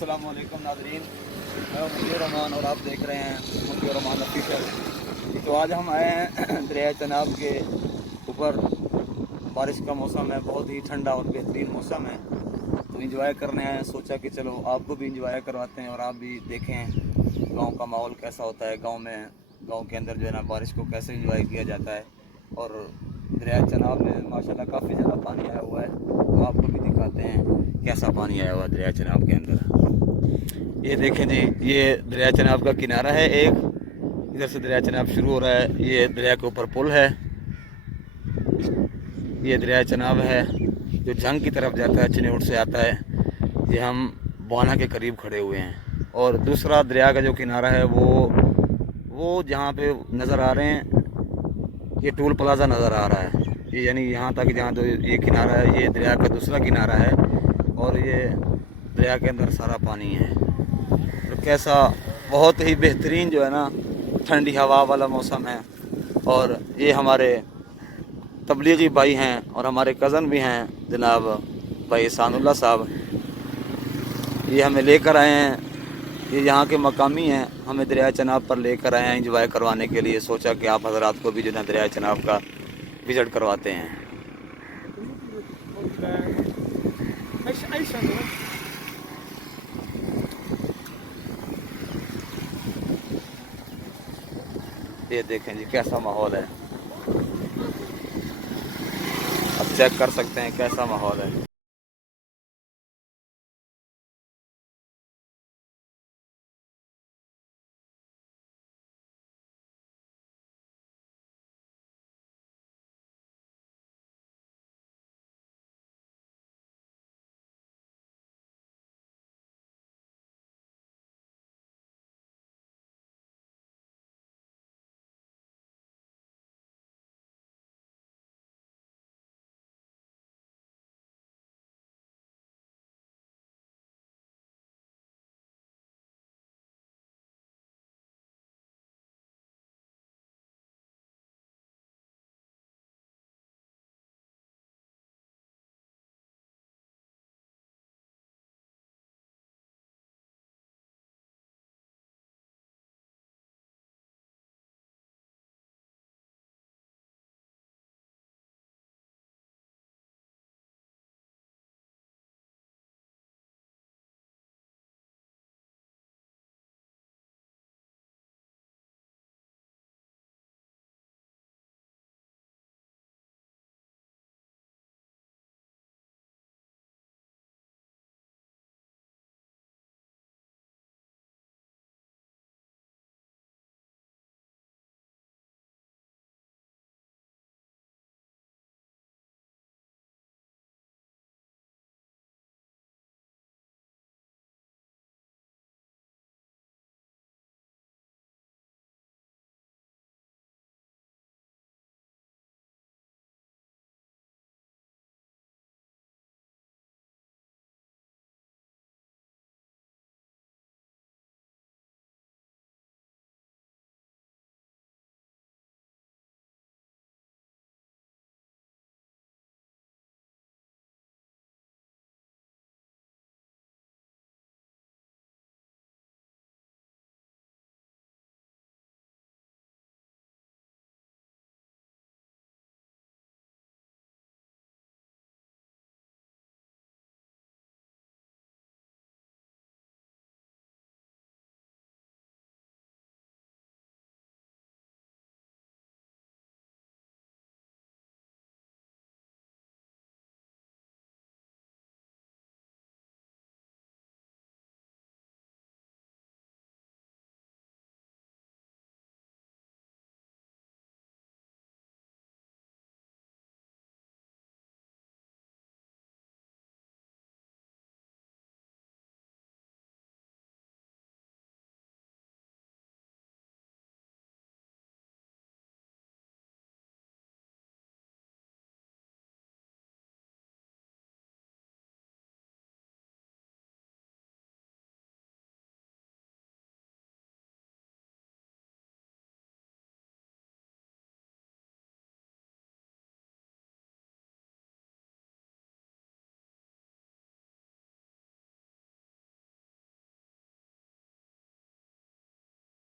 अस्सलाम वालेकुम नाज़रीन, मैं मुझे रहमान और आप देख रहे हैं मुझे रहमान ऑफिशियल। तो आज हम आए हैं दरिया चनाब के ऊपर। बारिश का मौसम है, बहुत ही ठंडा और बेहतरीन मौसम है, तो इंजॉय करने आए हैं। सोचा कि चलो आपको भी इंजॉय करवाते हैं और आप भी देखें गांव का माहौल कैसा होता है। गांव के अंदर जो है ना बारिश को कैसे इंजॉय किया जाता है। और दरिया चनाब में माशाल्लाह काफ़ी ज़्यादा पानी आया हुआ है, तो आपको भी दिखाते हैं कैसा पानी आया हुआ है दरिया चनाब के अंदर। ये देखें जी, ये दरिया चनाब का किनारा है। एक इधर से दरिया चनाब शुरू हो रहा है, ये दरिया के ऊपर पुल है। ये दरिया चनाब है जो जंग की तरफ जाता है, चिन्योट से आता है। ये हम बाना के करीब खड़े हुए हैं। और दूसरा दरिया का जो किनारा है वो जहाँ पे नज़र आ रहे हैं, ये टोल प्लाज़ा नज़र आ रहा है। ये यानी यहाँ तक जहाँ जो ये किनारा है, ये दरिया का दूसरा किनारा है। और ये दरिया के अंदर सारा पानी है। तो कैसा बहुत ही बेहतरीन जो है ना ठंडी हवा वाला मौसम है। और ये हमारे तबलीगी भाई हैं और हमारे कज़न भी हैं, जनाब भाई एहसानुल्लाह साहब। ये हमें लेकर आए हैं, ये यहाँ के मकामी हैं, हमें दरिया चनाब पर लेकर आए हैं इंजॉय करवाने के लिए। सोचा कि आप हजरात को भी जो है दरिया चनाब का विज़िट करवाते हैं। ये देखें जी कैसा माहौल है, आप चेक कर सकते हैं कैसा माहौल है।